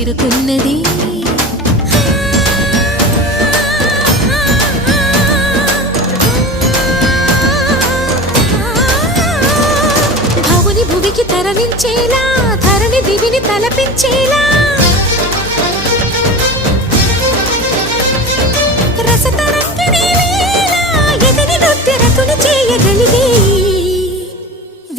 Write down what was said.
తీరుతున్నది. భవుని భువికి తరలించేలా, ధరణి దివిని తలపించేలా రసతరంగిణి లీలా ఎదిని నృత్య రతుని చేయగలిగే